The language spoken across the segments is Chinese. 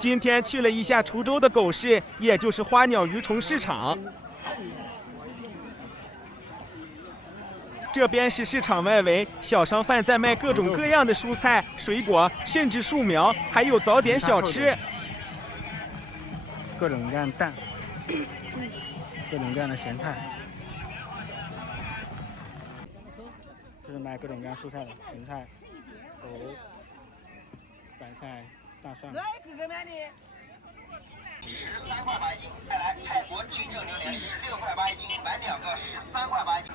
今天去了一下滁州的狗市，也就是花鸟鱼虫市场。这边是市场外围，小商贩在卖各种各样的蔬菜、水果，甚至树苗，还有早点小吃。各种各样的蛋，各种各样的咸菜。这是卖各种各样蔬菜的，芹菜、狗、白菜、大蒜。13块8一斤，再来泰国金正榴莲16块8一斤，买2个13块8一斤。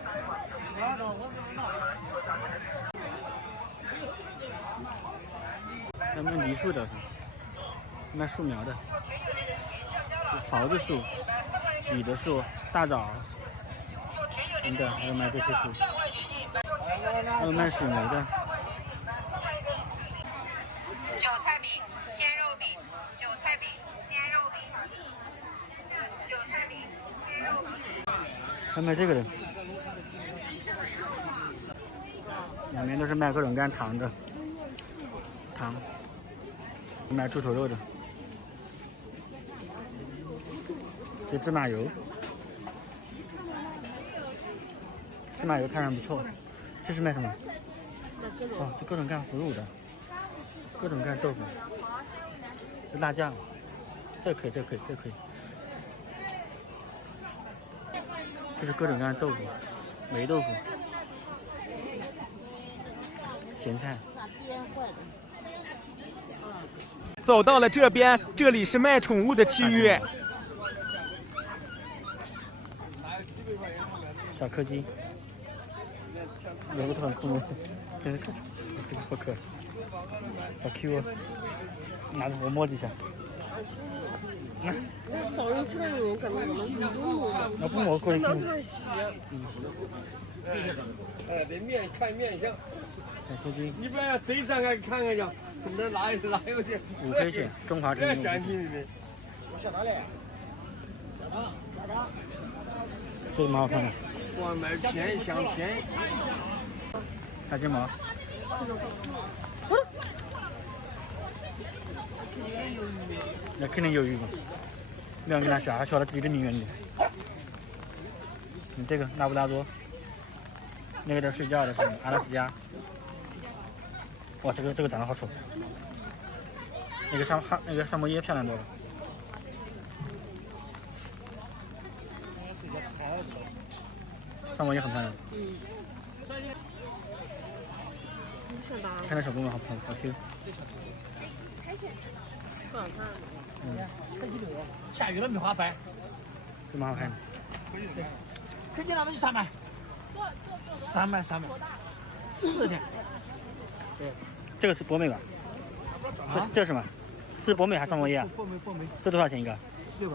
还卖梨树的，卖树苗的，桃子树、李的树、大枣等等，还有卖这些树，还有卖水梅的。韭菜饼、鲜肉饼、韭菜饼、鲜肉饼、韭菜饼、鲜肉饼。还卖这个的，两边都是卖各种各样糖的，糖，卖猪头肉的，这芝麻油，芝麻油看上不错。这是卖什么？哦，这各种各样腐乳的，各种各样豆腐，这辣酱，这可以，这可以，这可以。这是各种各样的豆腐，霉豆腐、咸菜。走到了这边，这里是卖宠物的区域。小柯基，有个很酷，这个好可爱，好 Q 啊！拿着我摸几下。少人吃了有感觉我们那不摸过来看。得面看面相。小柯基。你不要嘴上看看看呀，那哪有去5块钱，中华城。这想听你的。我下达嘞。下达。这个蛮好看的。光买钱想钱。大金毛。那肯定有鱼的，两个拿下，还晓得自己的名媛的。你这个拉布拉多，那个在睡觉的是阿拉斯加。哇，这个长得好丑。那个萨摩耶漂亮多了。萨摩耶很漂亮。看那小公主好 Q。下雨了没花白，这蛮好看的。肯定拿的就300，300，4天。对，这个是博美吧？这是什么？这是博美还是萨摩耶啊？博美。这多少钱一个？600。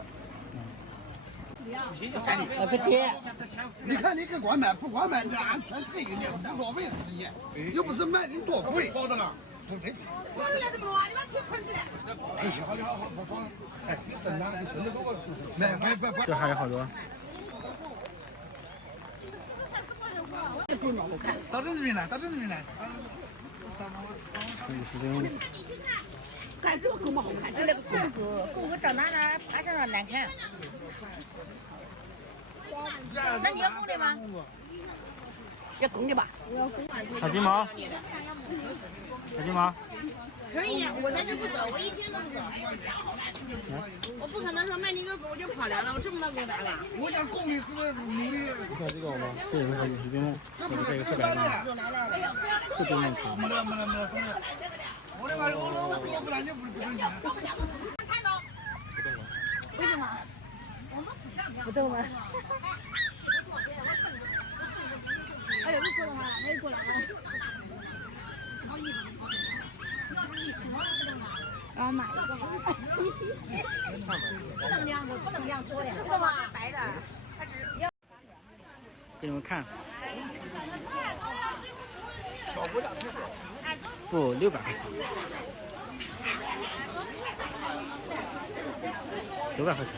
别跌。你看你跟光卖不光卖，你按钱退给你，无所谓事业，又不是卖你多贵，包着呢。我是来这么多，你把腿捆起来。哎，好，不放。哎，你省得给我。没。这还有好多。到这边来。看这个狗么好看，就那个狗长大了，爬上了难看。那你要公的吗？要公的吧。小金毛。可以，我在这不走，我一天都不走。我不可能说卖你个狗就跑凉了，我这么多狗咋办？我想公的是不是母的？你看这个好吗？这有个小小金毛，这个是白的，这多难看。没了。我的妈，我不然就不挣钱。看到？为什么？不动吗？还有一个吗？还有一个吗？然后买一个。不能晾多的，这个嘛白的，它只要。给你们看。不，600块钱。900块钱。